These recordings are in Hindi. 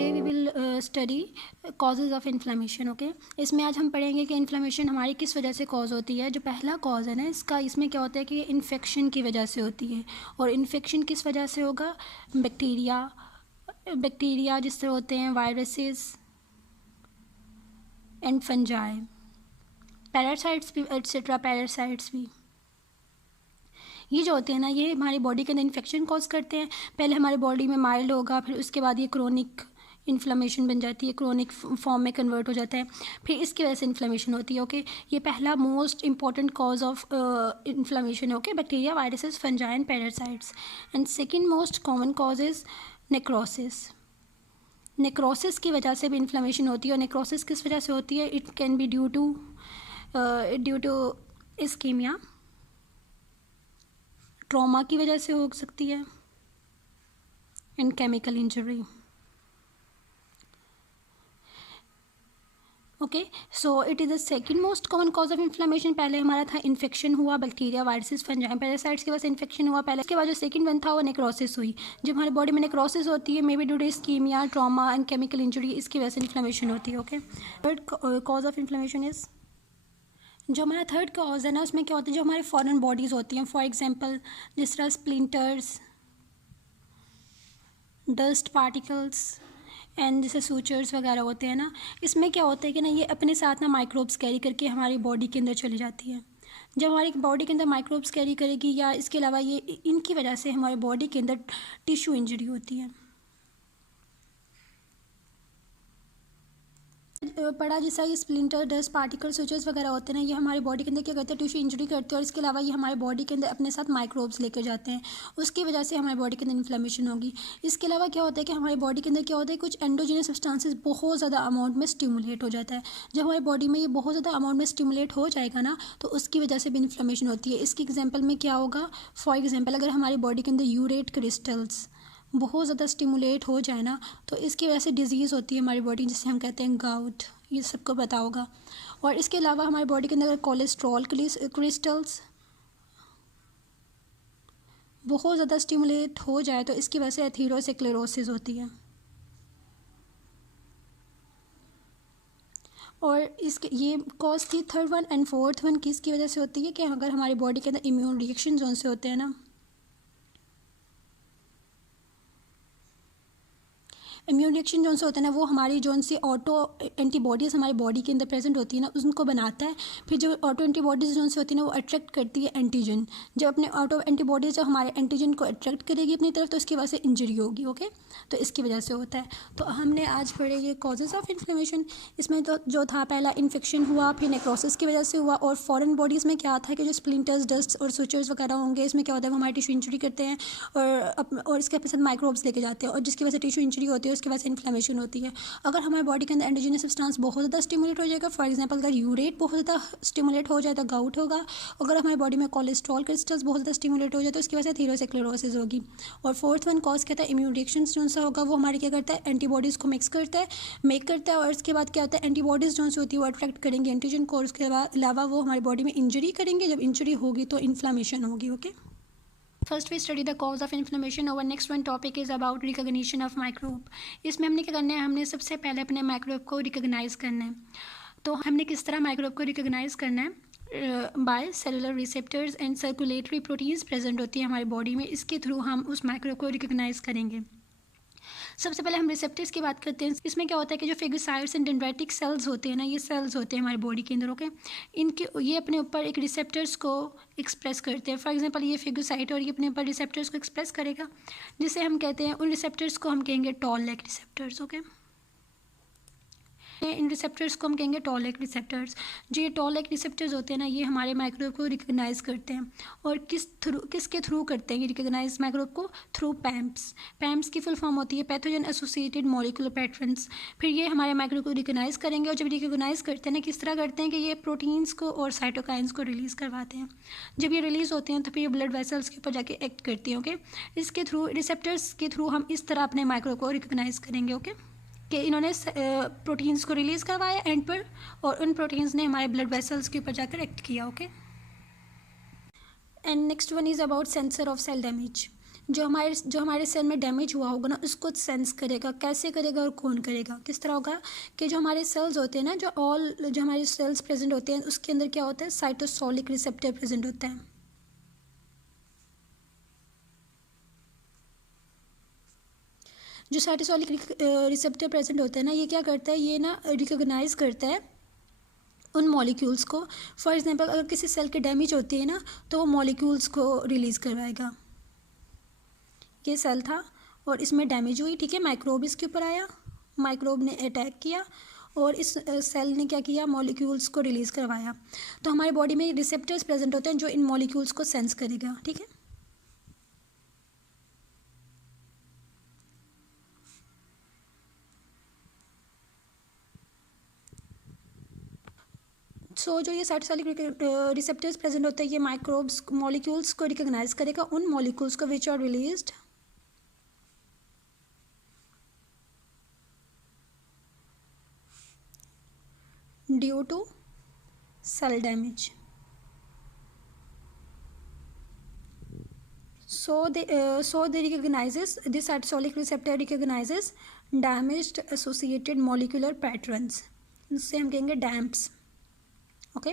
Today we will study causes of inflammation. Okay, इसमें आज हम पढ़ेंगे कि इन्फ्लेमेशन हमारी किस वजह से कॉज होती है। जो पहला कॉज है ना इसका, इसमें क्या होता है कि इन्फेक्शन की वजह से होती है। और इन्फेक्शन किस वजह से होगा? बैक्टीरिया जिससे होते हैं, वायरसेस एंड फंजाई, पैरासाइट्स भी एट्सेट्रा, पैरासाइट्स भी। ये जो होते हैं ना, ये हमारी बॉडी के अंदर इन्फेक्शन कॉज करते हैं। पहले हमारी बॉडी में माइल्ड होगा, फिर उसके बाद ये क्रोनिक इन्फ्लेमेशन बन जाती है, क्रोनिक फॉर्म में कन्वर्ट हो जाता है, फिर इसकी वजह से इन्फ्लेमेशन होती है। ओके, ये पहला most important cause of inflammation है। Okay, bacteria, viruses, fungi and parasites. And second most common cause is necrosis. Necrosis की वजह से भी इन्फ्लेमेशन होती है। और नेक्रोसिस किस वजह से होती है? It can be due to ischaemia, trauma की वजह से हो सकती है, and chemical injury. Okay, so it is the second most common cause of inflammation. पहले हमारा था इन्फेक्शन हुआ, बैक्टीरिया, वायरसेस, फंजाई, पैरासाइट्स की वजह से इन्फेक्शन हुआ पहले। इसके बाद जो सेकंड वन था वो नेक्रोसिस हुई। जब हमारी बॉडी में नेक्रोसिस होती है, may be due to ischaemia, trauma and chemical injury, इसकी वजह से इन्फ्लेमेशन होती है। Okay, third cause of inflammation is, जो हमारा थर्ड कॉज है ना, उसमें क्या होता है, जो हमारे फॉरेन बॉडीज़ होती हैं, फॉर एग्जांपल जिस तरह स्प्लिंटर्स, डस्ट पार्टिकल्स एंड जैसे सूचर्स वगैरह होते हैं ना, इसमें क्या होता है कि ना ये अपने साथ ना माइक्रोब्स कैरी करके हमारी बॉडी के अंदर चली जाती है। जब हमारी बॉडी के अंदर माइक्रोब्स कैरी करेगी, या इसके अलावा ये इनकी वजह से हमारी बॉडी के अंदर टिश्यू इंजरी होती है। पड़ा जैसा ये स्प्लिंटर, डस्ट पार्टिकल, सूचर्स वगैरह होते हैं ना, ये हमारी बॉडी के अंदर क्या करते हैं, टिश्यू इंजरी करते हैं। और इसके अलावा ये हमारे बॉडी के अंदर अपने साथ माइक्रोब्स लेकर जाते हैं, उसकी वजह से हमारी बॉडी के अंदर इन्फ्लेमेशन होगी। इसके अलावा क्या होता है कि हमारी बॉडी के अंदर क्या होता है, कुछ एंडोजेनस सब्सटेंसेस बहुत ज़्यादा अमाउंट में स्टिमुलेट हो जाता है। जब हमारी बॉडी में ये बहुत ज़्यादा अमाउंट में स्टिमुलेट हो जाएगा ना, तो उसकी वजह से भी इन्फ्लेमेशन होती है। इसकी एग्जाम्पल में क्या होगा, फॉर एग्जाम्पल अगर हमारी बॉडी के अंदर यूरेट क्रिस्टल्स बहुत ज़्यादा स्टिमुलेट हो जाए ना, तो इसकी वजह से डिजीज़ होती है हमारी बॉडी, जिसे हम कहते हैं गाउट। ये सबको पता होगा। और इसके अलावा हमारी बॉडी के अंदर अगर कोलेस्ट्रॉल क्रिस्टल्स बहुत ज़्यादा स्टिमुलेट हो जाए, तो इसकी वजह से एथीरोस्क्लेरोसिस होती है। और इसके ये कॉज थी third one. And fourth one किसकी वजह से होती है कि अगर हमारी बॉडी के अंदर इम्यून रिएक्शन जोन से होते हैं ना, इम्यून रिएक्शन जोन से होता है ना, वो हमारी जोन से ऑटो एंटीबॉडीज़ हमारी बॉडी के अंदर प्रेजेंट होती है ना, उनको बनाता है। फिर जो ऑटो एंटीबॉडीज़ जोन से होती है ना, वो अट्रैक्ट करती है एंटीजन। जब अपने ऑटो एंटीबॉडीज़ जब हमारे एंटीजन को अट्रैक्ट करेगी अपनी तरफ, तो इसकी वजह से इंजरी होगी। ओके, तो इसकी वजह से होता है। तो हमने आज पढ़े ये कॉजेज़ ऑफ इन्फ्लेमेशन। इसमें तो जो था पहला इन्फेक्शन हुआ, फिर नेक्रोसिस की वजह से हुआ। और फॉरेन बॉडीज़ में क्या था कि जो स्प्लिंटर्स, डस्ट और सूचर्स वगैरह होंगे, इसमें क्या होता है, वो हमारी टिश्यू इंजरी करते हैं और इसके अपने साथ माइक्रोब्स लेके जाते हैं, और जिसकी वजह से टिश्यू इंजरी होती है, उसकी वजह से इन्फ्लेमेशन होती है। अगर हमारी बॉडी के अंदर एंडोजेनस सब्सटेंस बहुत ज़्यादा स्टिमुलेट हो जाएगा, फॉर एग्जांपल अगर यूरेट बहुत ज़्यादा स्टिमुलेट हो जाए तो गाउट होगा। अगर हमारी बॉडी में कोलेस्ट्रॉल क्रिस्टल्स बहुत ज़्यादा स्टिमुलेट हो जाए, तो उसकी वजह से एथीरोस्क्लेरोसिस होगी। और फोर्थ वन कॉज क्या था, इम्यून रिएक्शन जो सा होगा, वो हमारे क्या करता है, एंटीबॉडीज़ को मेक करता है। और इसके बाद क्या होता है, एंटीबॉडीज़ जो सी होती है वो अट्रैक्ट करेंगे एंटीजन को, और उसके अलावा वो हमारी बॉडी में इंजरी करेंगे। जब इंजरी होगी तो इन्फ्लेमेशन होगी। Okay, first we study the cause of inflammation. और next one topic is about recognition of microbe. इसमें हमने क्या करना है, हमने सबसे पहले अपने माइक्रोब को रिकॉग्नाइज करना है। तो हमने किस तरह माइक्रोब को रिकॉग्नाइज करना है, by cellular receptors and circulatory proteins present होती है हमारी बॉडी में, इसके थ्रू हम उस माइक्रोब को रिकॉग्नाइज करेंगे। सबसे पहले हम रिसेप्टर्स की बात करते हैं। इसमें क्या होता है कि जो फेगोसाइट्स एंड डेंड्राइटिक सेल्स होते हैं ना, ये सेल्स होते हैं हमारी बॉडी के अंदर। ओके, इनके ये अपने ऊपर एक रिसेप्टर्स को एक्सप्रेस करते हैं। फॉर एग्जांपल ये फेगोसाइट और ये अपने ऊपर रिसेप्टर्स को एक्सप्रेस करेगा, जिसे हम कहते हैं, उन रिसेप्टर्स को हम कहेंगे टॉल लेग रिसेप्टर्स। ओके, इन रिसेप्टर्स को हम कहेंगे टॉल लेग रिसेप्टर्स। जो ये टॉल लेग रिसेप्टर्स होते हैं ना, ये हमारे माइक्रोब को रिकॉग्नाइज करते हैं। और किसके थ्रू करते हैं ये रिकॉग्नाइज माइक्रोब को? Through PAMPs. पैम्प्स की फुल फॉर्म होती है पैथोजन एसोसिएटेड मॉलिक्यूलर पैटर्न्स। फिर ये हमारे माइक्रोब को रिकॉग्नाइज करेंगे, और जब रिकॉग्नाइज करते हैं ना, किस तरह करते हैं कि ये प्रोटीन्स को और साइटोकाइंस को रिलीज़ करवाते हैं। जब ये रिलीज़ होते हैं तो फिर ये ब्लड वेसल्स के ऊपर जाके एक्ट करती हैं। ओके, इसके थ्रू, रिसेप्टर्स के थ्रू हम इस तरह अपने माइक्रोब को रिकॉग्नाइज करेंगे। ओके, कि इन्होंने प्रोटीन्स को रिलीज़ करवाया एंड पर, और उन प्रोटीन्स ने हमारे ब्लड वेसल्स के ऊपर जाकर एक्ट किया। Okay, and next one is about sensor of cell damage. जो हमारे सेल में डैमेज हुआ होगा ना उसको सेंस करेगा। कैसे करेगा और कौन करेगा, किस तरह होगा कि जो हमारे सेल्स होते हैं ना, जो हमारे सेल्स प्रेजेंट होते हैं उसके अंदर क्या होता है, साइटोसोलिक रिसेप्टर प्रेजेंट होता है। जो साइटोसोलिक रिसेप्टर प्रेजेंट होता है ना, ये क्या करता है, ये ना रिकॉग्नाइज करता है उन मॉलिक्यूल्स को। फॉर एग्जांपल अगर किसी सेल की डैमेज होती है ना तो वो मॉलिक्यूल्स को रिलीज़ करवाएगा। ये सेल था और इसमें डैमेज हुई, ठीक है, माइक्रोब इसके ऊपर आया, माइक्रोब ने अटैक किया और इस सेल ने क्या किया, मॉलिक्यूल्स को रिलीज़ करवाया। तो हमारी बॉडी में रिसेप्टर्स प्रेजेंट होते हैं जो इन मॉलिक्यूल्स को सेंस करेगा, ठीक है। जो ये साइटोसोलिक रिसेप्टर्स प्रेजेंट होते हैं, ये माइक्रोब्स मॉलिक्यूल्स को रिकॉग्नाइज करेगा, उन मॉलिक्यूल्स को which are released due to cell damage. So they recognizes, this cytosolic receptor recognizes damaged associated molecular patterns, इससे हम कहेंगे डैम्प्स। ओके,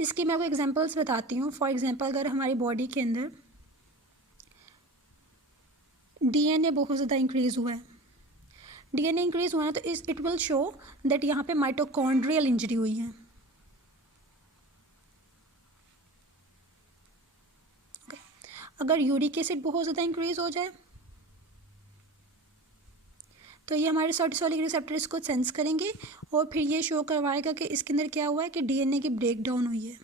इसकी मैं आपको एग्जांपल्स बताती हूँ। फॉर एग्जांपल अगर हमारी बॉडी के अंदर डीएनए बहुत ज़्यादा इंक्रीज़ हुआ है, डीएनए इंक्रीज़ हुआ है तो इट विल शो दैट यहाँ पे माइटोकॉन्ड्रियल इंजरी हुई है। अगर यूरिक एसिड बहुत ज़्यादा इंक्रीज़ हो जाए तो ये हमारे साइटोसोलिक रिसेप्टर इसको सेंस करेंगे और फिर ये शो करवाएगा कि इसके अंदर क्या हुआ है, कि डीएनए की ब्रेक डाउन हुई है।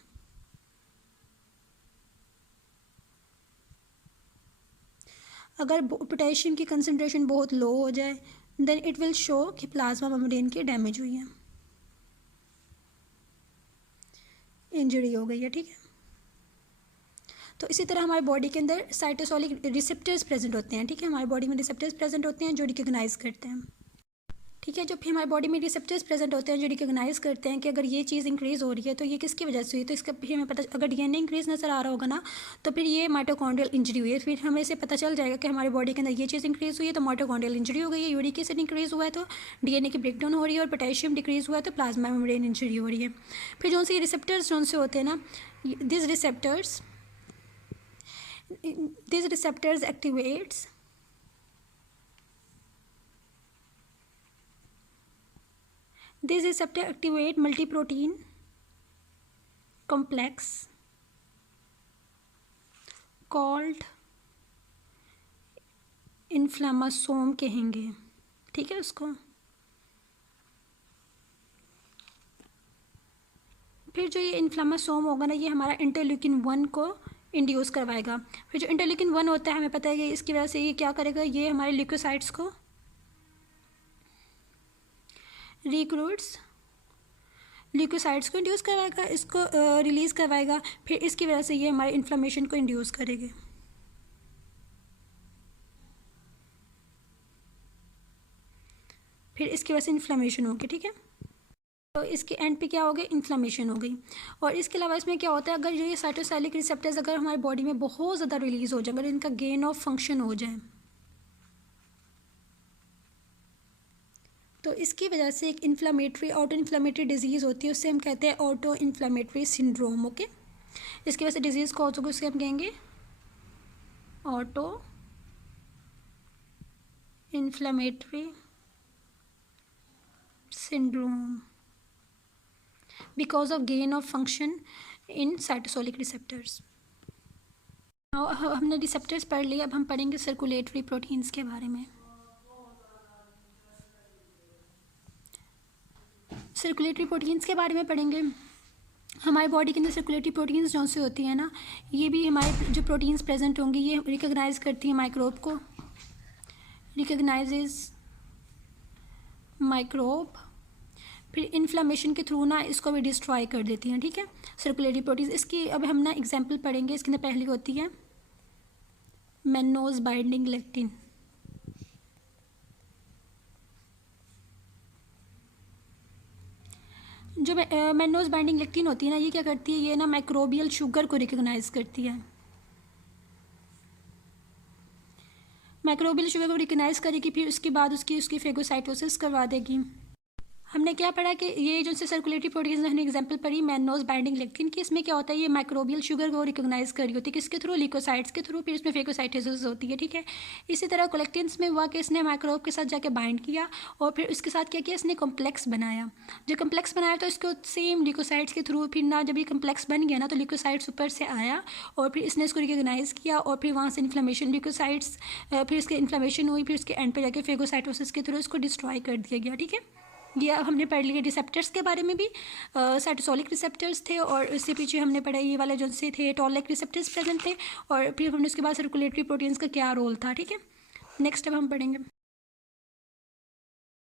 अगर पोटेशियम की कंसनट्रेशन बहुत लो हो जाए देन इट विल शो कि प्लाज्मा मेम्ब्रेन की डैमेज हुई है, इंजरी हो गई है, ठीक है। तो इसी तरह हमारी बॉडी के अंदर साइटोसोलिक रिसेप्टर्स प्रेजेंट होते हैं, ठीक है। हमारी बॉडी में रिसेप्टर्स प्रेजेंट होते हैं जो रिकॉग्नाइज करते हैं, ठीक है। जब भी हमारी बॉडी में रिसेप्टर्स प्रेजेंट होते हैं जो रिकॉग्नाइज करते हैं कि अगर ये चीज़ इंक्रीज़ हो रही है तो ये किसकी वजह से हुई, तो इसका फिर हमें पता, अगर डीएनए इंक्रीज़ नज़र आ रहा होगा ना तो फिर ये माइटोकॉन्ड्रियल इंजरी हुई है। फिर हमें से पता चल जाएगा कि हमारी बॉडी के अंदर ये चीज़ इंक्रीज़ हुई है तो माइटोकॉन्ड्रियल इंजरी हो गई है, यूरिक एसिड इंक्रीज़ हुआ है तो डीएनए की ब्रेकडाउन हो रही है, और पोटेशियम डिक्रीज़ हुआ है तो प्लाज्मा मेम्ब्रेन इंजरी हो रही है। फिर जो से रिसेप्टर्स जो से होते हैं ना, these receptors activates these receptor activate multiprotein complex called इन्फ्लामासोम कहेंगे, ठीक है उसको। फिर जो ये इन्फ्लामासोम होगा ना, ये हमारा इंटरल्यूकिन 1 को इंड्यूस करवाएगा। फिर जो इंटरल्यूकिन 1 होता है हमें पता है कि इसकी वजह से ये क्या करेगा, ये हमारे ल्यूकोसाइट्स को रिक्रूट्स ल्यूकोसाइट्स को इंड्यूस करवाएगा, इसको रिलीज़ करवाएगा। फिर इसकी वजह से ये हमारे इन्फ्लेमेशन को इंड्यूस करेंगे। फिर इसकी वजह से इन्फ्लेमेशन होगी, ठीक है। तो इसके एंड पे क्या हो गया, इन्फ्लेमेशन हो गई। और इसके अलावा इसमें क्या होता है, अगर ये साइटोसोलिक रिसेप्टर्स अगर हमारी बॉडी में बहुत ज़्यादा रिलीज़ हो जाए, अगर इनका गेन ऑफ फंक्शन हो जाए तो इसकी वजह से एक इन्फ्लामेटरी ऑटो इन्फ्लामेटरी डिजीज़ होती है, उससे हम कहते हैं ऑटो इन्फ्लामेटरी सिंड्रोम। ओके, इसकी वजह से डिजीज़ को उससे हम कहेंगे auto inflammatory syndrome because of gain of function in cytosolic receptors. हमने रिसेप्टर्स पढ़ लिए, अब हम पढ़ेंगे सर्कुलेटरी प्रोटीन्स के बारे में। सर्कुलेटरी प्रोटीन्स के बारे में पढ़ेंगे। हमारी बॉडी के अंदर सर्कुलेटरी प्रोटीन्स जो से होती हैं ना, ये भी हमारे जो प्रोटीन्स प्रेजेंट होंगी ये रिकॉग्नाइज करती हैं माइक्रोब को, रिकॉग्नाइजेज माइक्रोब, फिर इन्फ्लामेशन के थ्रू ना इसको भी डिस्ट्रॉय कर देती हैं, ठीक है, सर्कुलेटरी प्रोटीन्स। इसकी अब हम ना एग्जांपल पढ़ेंगे। इसके अंदर पहली होती है मैनोज बाइंडिंग लेक्टिन। जो मैनोज बाइंडिंग लेक्टिन होती है ना, ये क्या करती है, ये ना माइक्रोबियल शुगर को रिकॉग्नाइज करती है। माइक्रोबियल शुगर को रिकग्नाइज करेगी, फिर उसके बाद उसकी फेगोसाइटोसिस करवा देगी। हमने क्या पढ़ा कि ये जो से सर्कुलेटरी प्रोटीन्स हमने एग्जांपल पढ़ी मैनोज बाइंडिंग लेक्टिन की, इसमें क्या होता है, ये माइक्रोबियल शुगर को रिकॉग्नाइज कर रही होती है, किसके थ्रू, लिकोसाइट्स के थ्रू, फिर इसमें फेगोसाइटोसिस होती है, ठीक है। इसी तरह कोलेक्टिन्स में हुआ कि इसने माइक्रोब के साथ जाके बाइंड किया और फिर उसके साथ क्या किया, इसने कॉम्प्लेक्स बनाया। जब कॉम्प्लेक्स बनाया तो इसको सेम लिकोसाइट्स के थ्रू, फिर ना जब ये कॉम्प्लेक्स बन गया ना तो लिकोसाइट्स ऊपर से आया और फिर इसने इसको रिकॉग्नाइज किया और फिर वहाँ से इन्फ्लेमेशन लिकोसाइट्स, फिर इसके इन्फ्लेमेशन हुई, फिर उसके एंड पे जाके फेगोसाइटोसिस के थ्रू इसको डिस्ट्रॉय कर दिया गया, ठीक है। ये हमने पढ़ लिया रिसेप्टर्स के बारे में भी, साइटोसोलिक रिसेप्टर्स थे और इससे पीछे हमने पढ़ा ये वाले जो से थे टॉल लाइक रिसेप्टर्स प्रेजेंट थे, और फिर हमने उसके बाद सर्कुलेटरी प्रोटीन्स का क्या रोल था, ठीक है। नेक्स्ट अब हम पढ़ेंगे